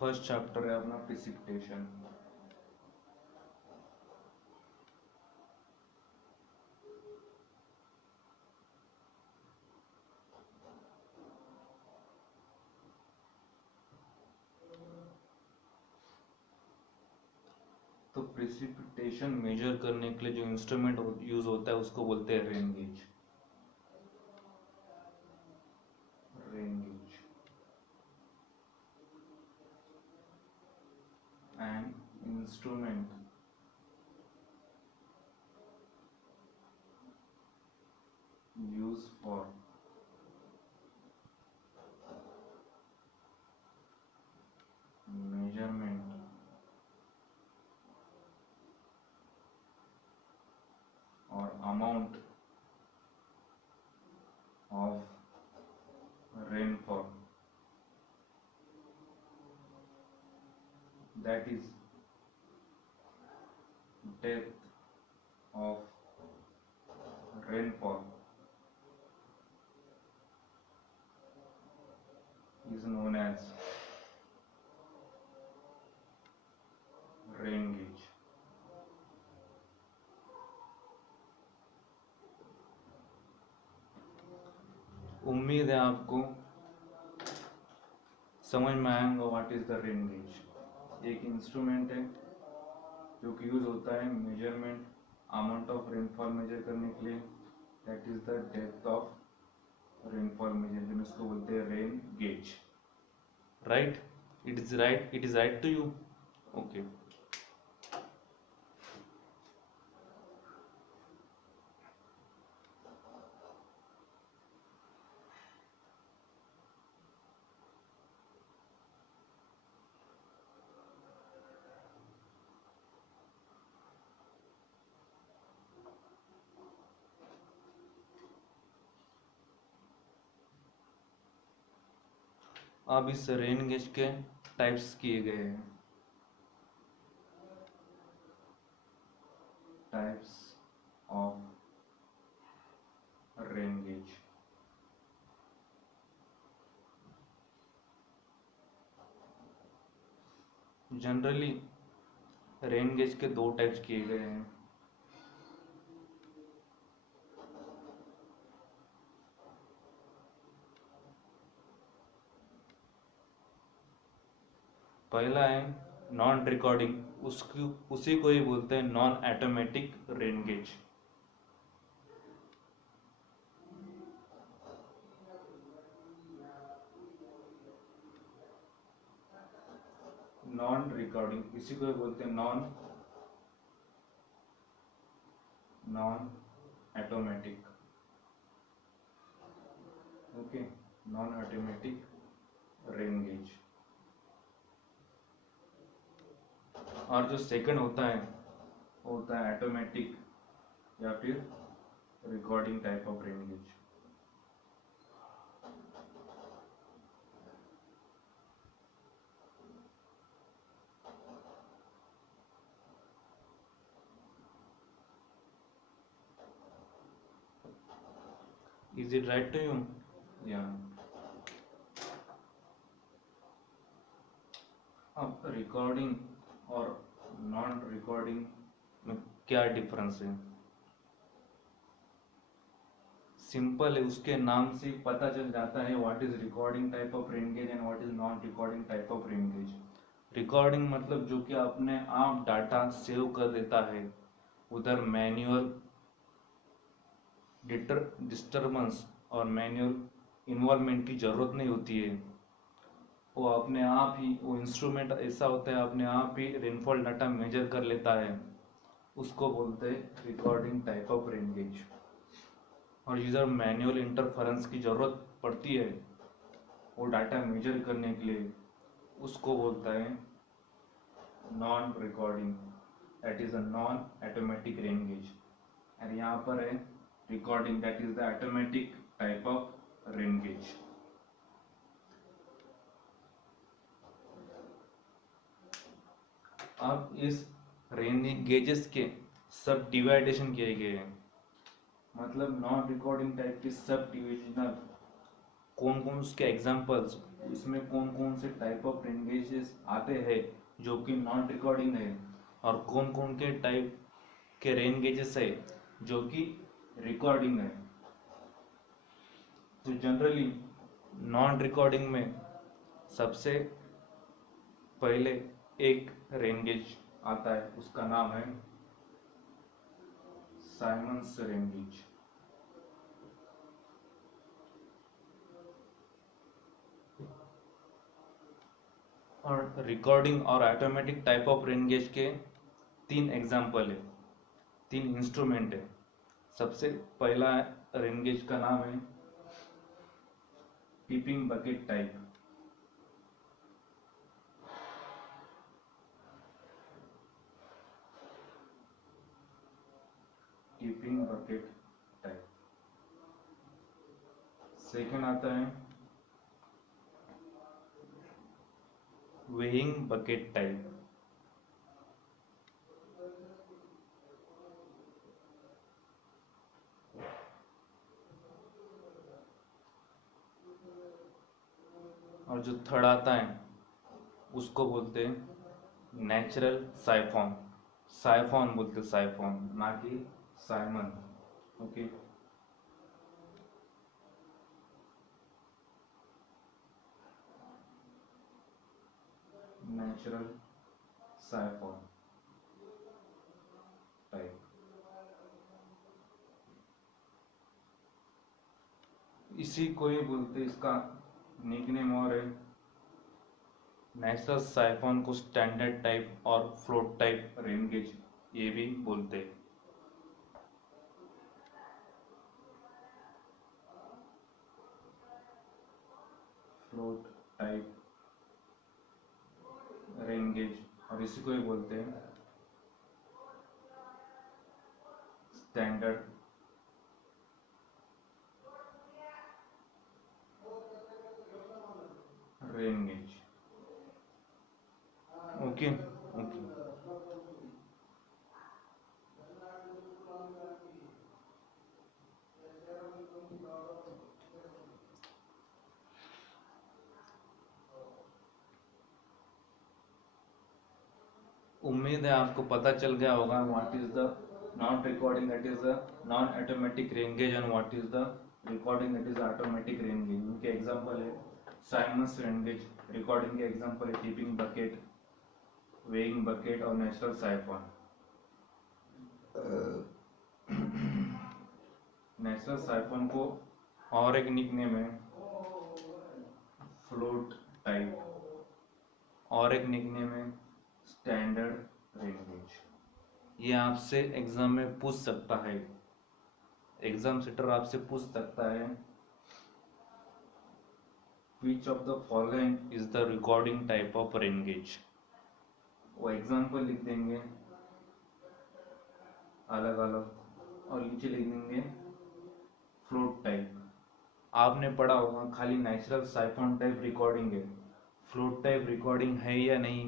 First chapter है अपना precipitation. तो प्रिसिपिटेशन मेजर करने के लिए जो इंस्ट्रूमेंट यूज होता है उसको बोलते हैं rain gauge. Rain gauge and instrument use for measurement or amount of rainfall, that is depth of rainfall, is known as rain gauge। उम्मीद है आपको समझ में आएगा what is the rain gauge. एक इंस्ट्रूमेंट है जो कि यूज होता है measurement amount of rainfall measure करने के लिए, that is the depth of rainfall measure, इसको बोलते हैं rain gauge. Right, it is right to you. Okay, अब इस रेन गेज के टाइप्स किए गए हैं। Types of rain gauge. Generally rain gauge के दो टाइप्स किए गए हैं। पहला है नॉन रिकॉर्डिंग, उसी को ही बोलते हैं non automatic rain gauge. Non recording इसी को ही बोलते हैं non automatic. Okay, non automatic rain gauge. और जो सेकंड होता है वो होता है ऑटोमेटिक या फिर recording type of rain gauge. Is it right to you? Yeah. अब रिकॉर्डिंग और नॉन रिकॉर्डिंग में क्या डिफरेंस है? सिंपल है, उसके नाम से पता चल जाता है what is recording type of rain gauge and what is non recording type of rain gauge. Recording मतलब जो कि अपने आप डाटा सेव कर देता है, उधर मैन्युअल डिस्टर्बेंस और मैन्युअल इन्वॉल्वमेंट की जरूरत नहीं होती है। वो अपने आप ही, वो इंस्ट्रूमेंट ऐसा होता है अपने आप ही रेनफॉल डाटा मेजर कर लेता है, उसको बोलते हैं recording type of rain gauge. और यूजर मैनुअल इंटरफेरेंस की जरूरत पड़ती है वो डाटा मेजर करने के लिए, उसको बोलता है non recording, that is a non automatic rain gauge. और यहाँ पर है recording, that is the automatic type of rain gauge. अब इस रेन गेजेस के सब डिवाइडेशन किए गए हैं, मतलब नॉन रिकॉर्डिंग टाइप के सब डिविजनल कौन कौन उसके एग्जांपल्स, इसमें कौन कौन से टाइप ऑफ रेन गेजेस रेंगेजेस आते हैं जो कि नॉन रिकॉर्डिंग है, और कौन कौन के टाइप के रेंगेजेस है जो कि रिकॉर्डिंग है। तो जनरली नॉन रिकॉर्डिंग में सबसे पहले एक रेंगेज आता है, उसका नाम है साइमन्स रेंगेज। और रिकॉर्डिंग और ऑटोमेटिक टाइप ऑफ रेंगेज के तीन एग्जाम्पल है, तीन इंस्ट्रूमेंट है। सबसे पहला रेंगेज का नाम है keeping bucket type. Keeping bucket type. Second आता है वेइंग बकेट टाइप। और जो थर्ड आता है उसको बोलते हैं नेचुरल साइफॉन। साइफॉन बोलते, साइफॉन, ना कि साइमन। ओके। Natural साइफॉन type. इसी को ही बोलते, इसका निकनेम और है नेचुरल साइफॉन को स्टैंडर्ड टाइप और फ्लोट टाइप रेनगेज ये भी बोलते हैं। फ्लोट टाइप रेनगेज, और इसी को ही बोलते हैं स्टैंडर्ड रेनगेज। Okay okay. उम्मीद है आपको पता चल गया होगा what is the non recording, that is the non automatic rain gauge, and what is the recording, that is automatic rain gauge. उनके एग्जांपल है साइमन्स रेनगेज, रिकॉर्डिंग के एग्जांपल है टिपिंग बकेट, वेइंग बकेट और नेचुरल साइफॉन। नेचुरल साइफॉन को और एक nickname है float type, और एक निकनेम है स्टैंडर्ड रेनगेज। ये आपसे एग्जाम में पूछ सकता है, एग्जाम सेटर आपसे पूछ सकता है which of the following is the recording type of rain gauge. वो एग्जाम्पल लिख देंगे अलग अलग और नीचे लिख देंगे फ्लोट टाइप। आपने पढ़ा होगा खाली नेचुरल साइफॉन टाइप रिकॉर्डिंग है, फ्लोट टाइप रिकॉर्डिंग है या नहीं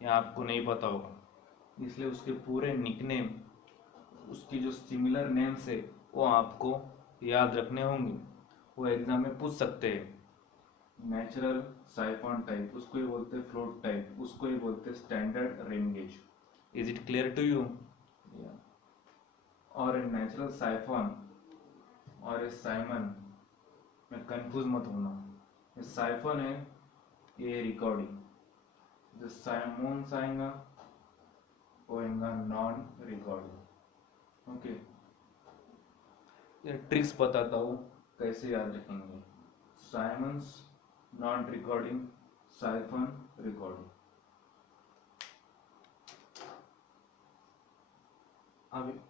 ये आपको नहीं पता होगा, इसलिए उसके पूरे निकनेम, उसकी जो सिमिलर नेम्स है वो आपको याद रखने होंगे, वो एग्जाम में पूछ सकते हैं। नेचुरल साइफॉन टाइप उसको ही बोलते हैं फ्लोट टाइप, उसको ही बोलते हैं standard rain gauge. Is it clear to you? और नेचुरल साइफॉन और ए साइमन में कंफ्यूज मत होना। ये साइफॉन है, ये रिकॉर्डिंग, जो साइमोन्स आएगा वो आएगा नॉन रिकॉर्डिंग। ओके, ये ट्रिक्स बताता हूँ कैसे याद रखेंगे। Simons non recording, साइफॉन recording. अब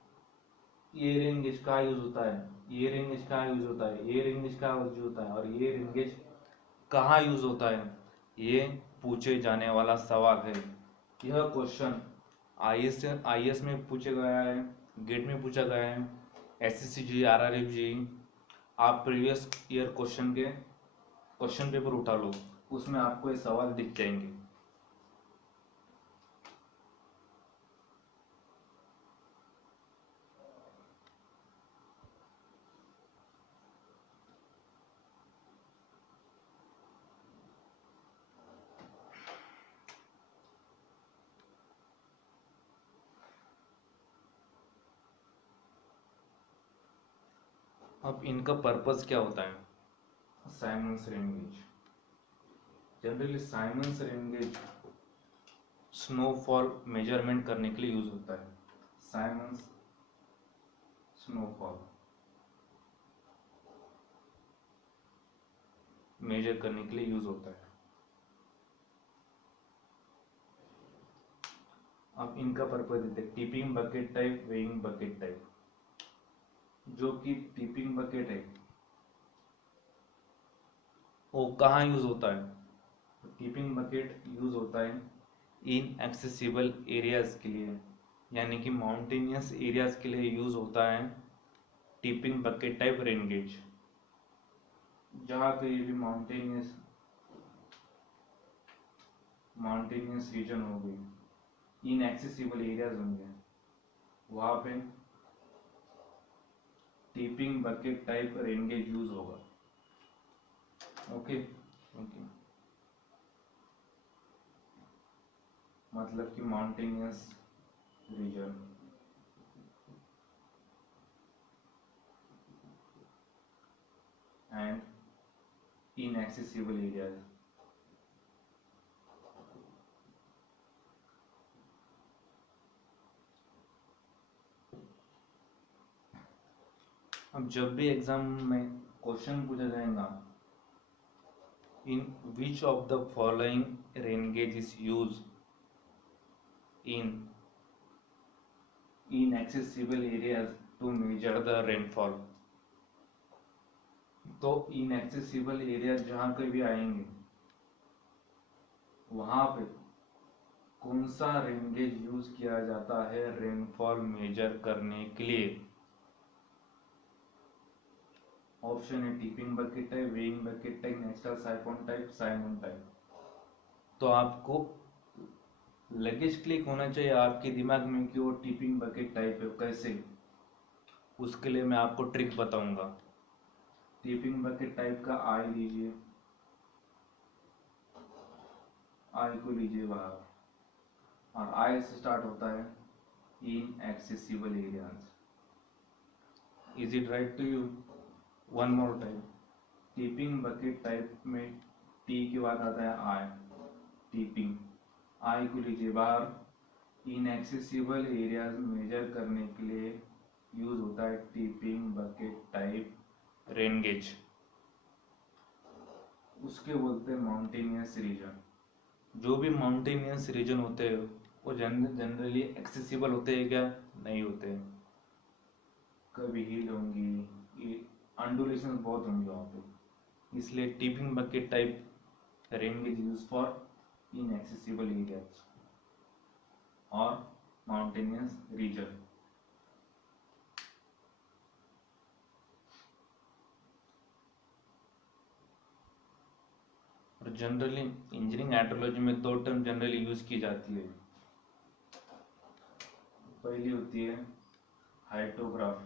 ये रेंगेज का यूज होता है, ये रेंगेज का यूज होता है, ये रेंगेज का यूज होता है, और ये रेंगेज कहाँ यूज होता है, ये पूछे जाने वाला सवाल है। यह क्वेश्चन आईएएस में पूछा गया है, गेट में पूछा गया है, एसएससी जी, आरआरएफ जी। आप प्रीवियस ईयर क्वेश्चन के क्वेश्चन पेपर उठा लो, उसमें आपको ये सवाल दिख जाएंगे। अब इनका पर्पस क्या होता है? Simons rain gauge, generally Simons rain gauge snowfall measurement करने के लिए यूज होता है। साइमन्स स्नोफॉल मेजर करने के लिए यूज होता है। अब इनका पर्पज देते हैं, tipping bucket type, weighing bucket type. जो कि टिपिंग बकेट है वो कहाँ यूज होता है? टिपिंग बकेट यूज होता है इन एक्सेसिबल एरियाज के लिए, यानी कि माउंटेनियस एरियाज के लिए यूज होता है tipping bucket type rain gauge. जहाँ कहीं भी माउंटेनियस रीजन होगी, इन एक्सेसिबल एरियाज होंगे, वहां पे tipping bucket type rain gauge use होगा। ओके ओके, मतलब कि mountainous region and inaccessible areas। अब जब भी एग्जाम में क्वेश्चन पूछा जाएगा, in which of the following rain gauge is use in inaccessible areas to measure the rainfall, तो inaccessible areas जहां कहीं भी आएंगे वहां पे कौन सा रेन गेज यूज किया जाता है रेनफॉल मेजर करने के लिए? ऑप्शन है tipping bucket type, weighing bucket type, natural siphon type, Simon type. तो आपको लगेज क्लिक होना चाहिए आपके दिमाग में कि वो टिपिंग बकेट टाइप है। कैसे? उसके लिए मैं आपको ट्रिक बताऊंगा। टिपिंग बकेट टाइप का आई लीजिए, आई को लीजिए बाहर, और आई से स्टार्ट होता है inaccessible areas. Is it right to you? One more time, tipping bucket type में टी के बाद आता है आई, टिपिंग, आई को लीजिए बाहर। इन एक्सेसिबल एरियाज मेजर करने के लिए यूज होता है tipping bucket type rain gauge. उसके बोलते हैं माउंटेनियस रीजन। जो भी माउंटेनियस रीजन होते हैं वो जनरली एक्सेसिबल होते हैं क्या? नहीं होते हैं। कभी हिल होंगी, अंडुलेशन बहुत होंगे वहाँ पे, इसलिए tipping bucket type rain gauge use for inaccessible areas और माउंटेनियस रीजन। और जनरली इंजीनियरिंग हाइड्रोलॉजी में दो टर्म जनरली यूज की जाती है। पहली होती है हाइड्रोग्राफ,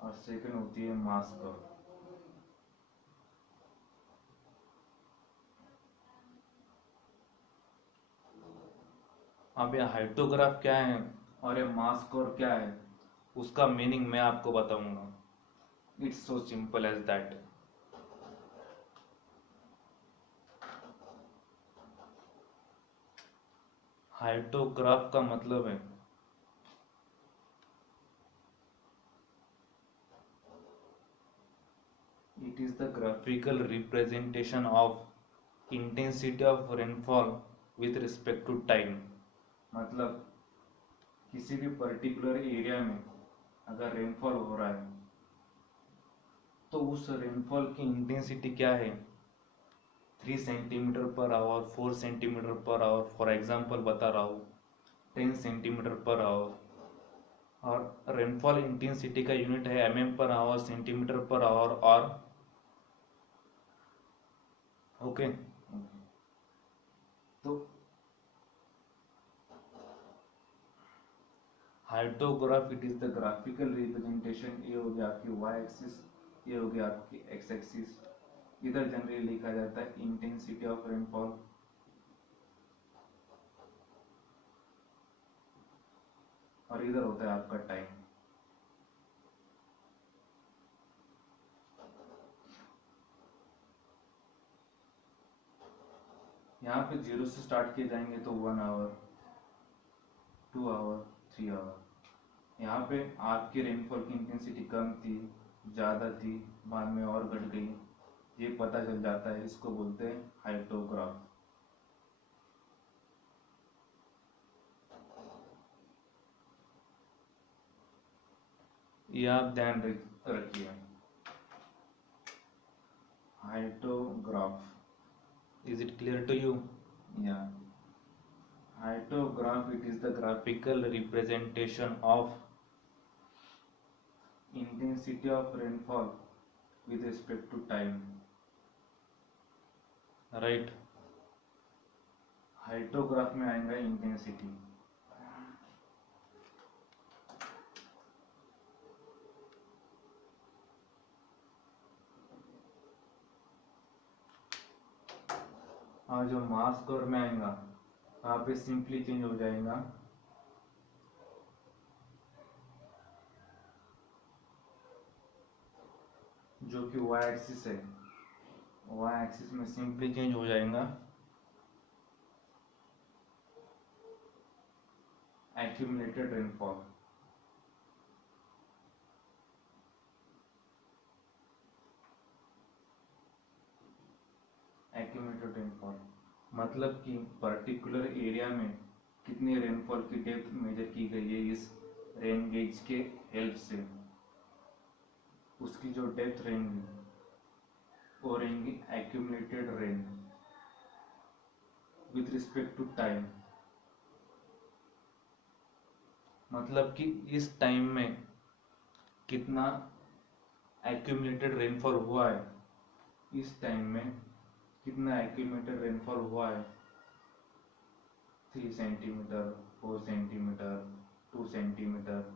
और सेकंड होती है मास कर्व। अब ये हाइड्रोग्राफ क्या है और ये मास कर्व क्या है, उसका मीनिंग मैं आपको बताऊंगा। It's so simple as that. Hydrograph का मतलब है it is the graphical representation of intensity of rainfall with respect to time। मतलब किसी भी पर्टिकुलर एरिया में अगर रेनफॉल हो रहा है तो उस रेनफॉल की इंटेंसिटी क्या है, 3 centimetre per hour, 4 centimetre per hour, for example बता रहा हूँ 10 सेंटीमीटर पर आवर। और रेनफॉल इंटेंसिटी का यूनिट है mm per hour, centimetre per hour और ओके। तो hydrograph it is the graphical representation. ये हो गया आपकी y एक्सिस, ये हो गया आपकी x एक्सिस। इधर जनरली लिखा जाता है इंटेंसिटी ऑफ रेनफॉल, और इधर होता है आपका टाइम। यहाँ पे 0 से स्टार्ट किए जाएंगे तो 1 आवर, 2 आवर, 3 आवर। यहाँ पे आपकी रेनफॉल की इंटेंसिटी कम थी, ज़्यादा थी, बाद में और घट गई, ये पता चल जाता है। इसको बोलते हैं हाइटोग्राफ। ये आप ध्यान रखिए। Hyetograph, is it clear to you? या hyetograph, it is the graphical representation of intensity of rainfall with respect to time, right? Hyetograph में आएगा इंटेंसिटी। और जो मास स्क्वायर में आएगा वहाँ पे सिंपली चेंज हो जाएगा, जो कि y एक्सिस है, y एक्सिस में सिंपली चेंज हो जाएगा एक्यूमुलेटेड रेनफॉल। एक्यूमुलेटेड रेनफॉल मतलब कि पर्टिकुलर एरिया में कितनी रेनफॉल की डेप्थ मेजर की गई है इस रेन गेज के हेल्प से, उसकी जो डेप्थ रहेंगी वो रहेंगी accumulated rain with respect to time. मतलब कि इस टाइम में कितना एक्यूमुलेटेड रेनफॉल हुआ है, इस टाइम में कितना एक्यूमुलेटेड रेनफॉल हुआ है, 3 सेंटीमीटर, 4 सेंटीमीटर, 2 सेंटीमीटर,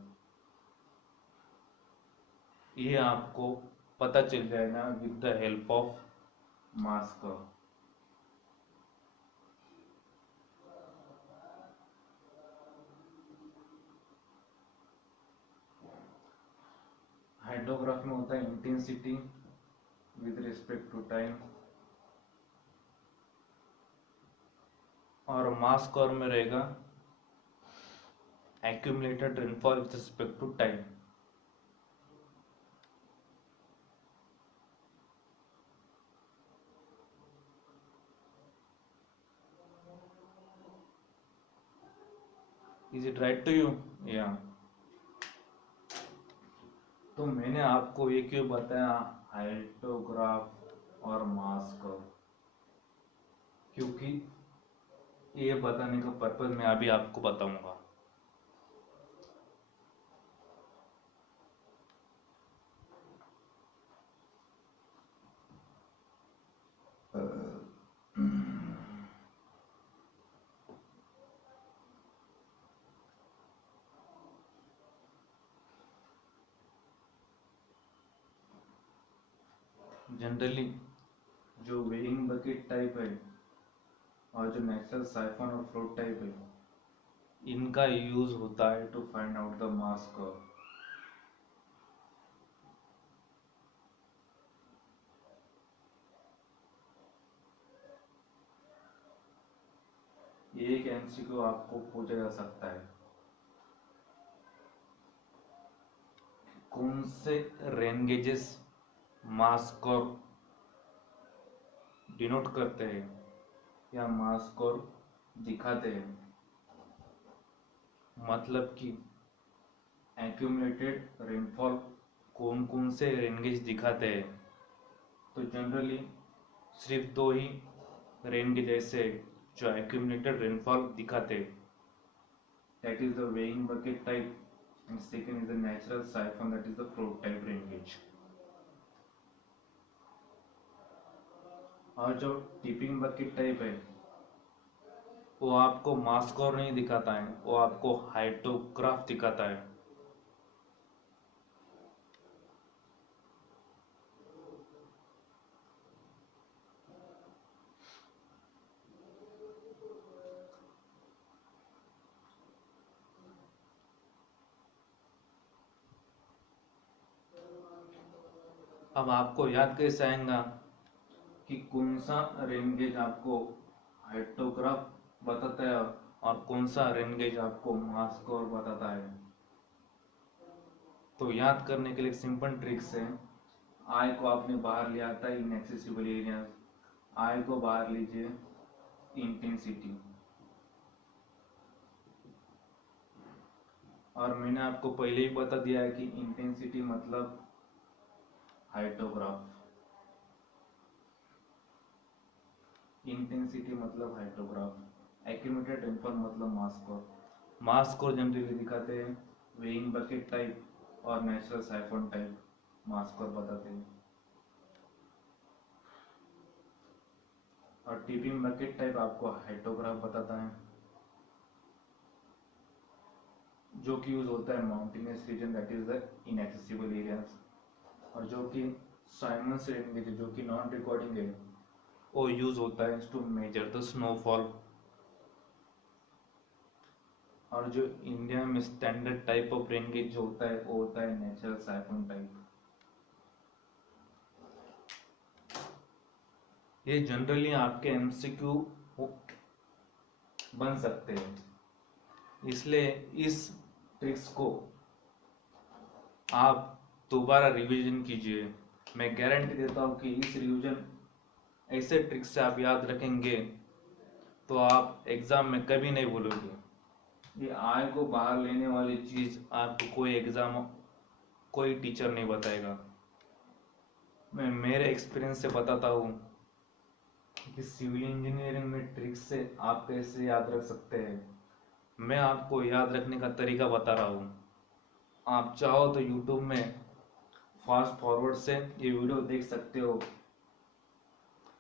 ये आपको पता चल जाएगा with the help of mass curve. Hydrograph में होता है intensity with respect to time, और मास कर्व में रहेगा accumulated rainfall with respect to time. Is it right to you? या तो मैंने आपको ये क्यों बताया हाइड्रोग्राफ और मास कर्व, क्योंकि ये बताने का पर्पज मैं अभी आपको बताऊंगा। जनरली जो वेइंग बकेट टाइप है और जो नेचुरल साइफन और फ्लोट टाइप है, इनका यूज होता है to find out the mass curve. एक एमसीक्यू आपको पूछा जा सकता है, कौन से rain gauges mass curve denote करते हैं या मास कर्व दिखाते हैं, मतलब कि एक्यूमुलेटेड रेनफॉल कौन कौन से रेन गेज दिखाते हैं। तो जनरली सिर्फ दो ही रेन गेज ऐसे जो एक्यूमुलेटेड रेनफॉल दिखाते हैं, that is the weighing bucket type, and second is the natural siphon, that is the float type rain gauge। और जो टिपिंग बकेट टाइप है वो आपको मास कर्व नहीं दिखाता है, वो आपको हाइड्रोग्राफ दिखाता है। अब आपको याद कैसे आएगा कि कौन सा रेन गेज आपको हाइड्रोग्राफ बताता है और कौन सा रेन गेज आपको मास स्कोर बताता है? तो याद करने के लिए सिंपल ट्रिक्स है। आई को आपने बाहर लिया था इनएक्सेसिबल एरिया, आई को बाहर लीजिए इंटेंसिटी, और मैंने आपको पहले ही बता दिया है कि इंटेंसिटी मतलब हाइड्रोग्राफ, इंटेंसिटी मतलब हाइड्रोग्राफ, एक्यूमुलेटेड रेनफॉल मतलब मास स्कोर। मास स्कोर जनरली दिखाते हैं वेइंग बकेट टाइप और नेचुरल साइफन टाइप मास स्कोर बताते हैं, और टिपिंग बकेट टाइप आपको हाइड्रोग्राफ बताता है, जो कि यूज होता है mountainous region that is the inaccessible areas, और जो कि साइमंस रेन गेज जो कि नॉन रिकॉर्डिंग है वो यूज होता है टू मेजर द स्नोफॉल, और जो इंडिया में standard type of rain gauge जो होता है वो होता है नेचुरल साइफन टाइप। ये जनरली आपके एमसीक्यू बन सकते हैं, इसलिए इस ट्रिक्स को आप दोबारा रिवीजन कीजिए। मैं गारंटी देता हूँ कि इस रिवीजन ऐसे ट्रिक्स से आप याद रखेंगे तो आप एग्जाम में कभी नहीं भूलोगे। ये आय को बाहर लेने वाली चीज आपको कोई एग्जाम कोई टीचर नहीं बताएगा। मैं मेरे एक्सपीरियंस से बताता हूँ कि सिविल इंजीनियरिंग में ट्रिक्स से आप कैसे याद रख सकते हैं। मैं आपको याद रखने का तरीका बता रहा हूँ। आप चाहो तो यूट्यूब में फास्ट फॉरवर्ड से ये वीडियो देख सकते हो,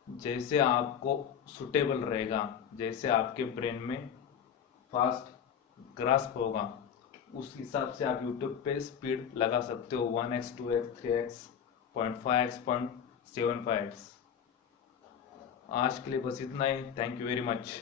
जैसे आपको सुटेबल रहेगा, जैसे आपके ब्रेन में फास्ट ग्रास्प होगा, उस हिसाब से आप यूट्यूब पे स्पीड लगा सकते हो 1x 2x 3x 0.5x 0.75x। आज के लिए बस इतना ही। Thank you very much.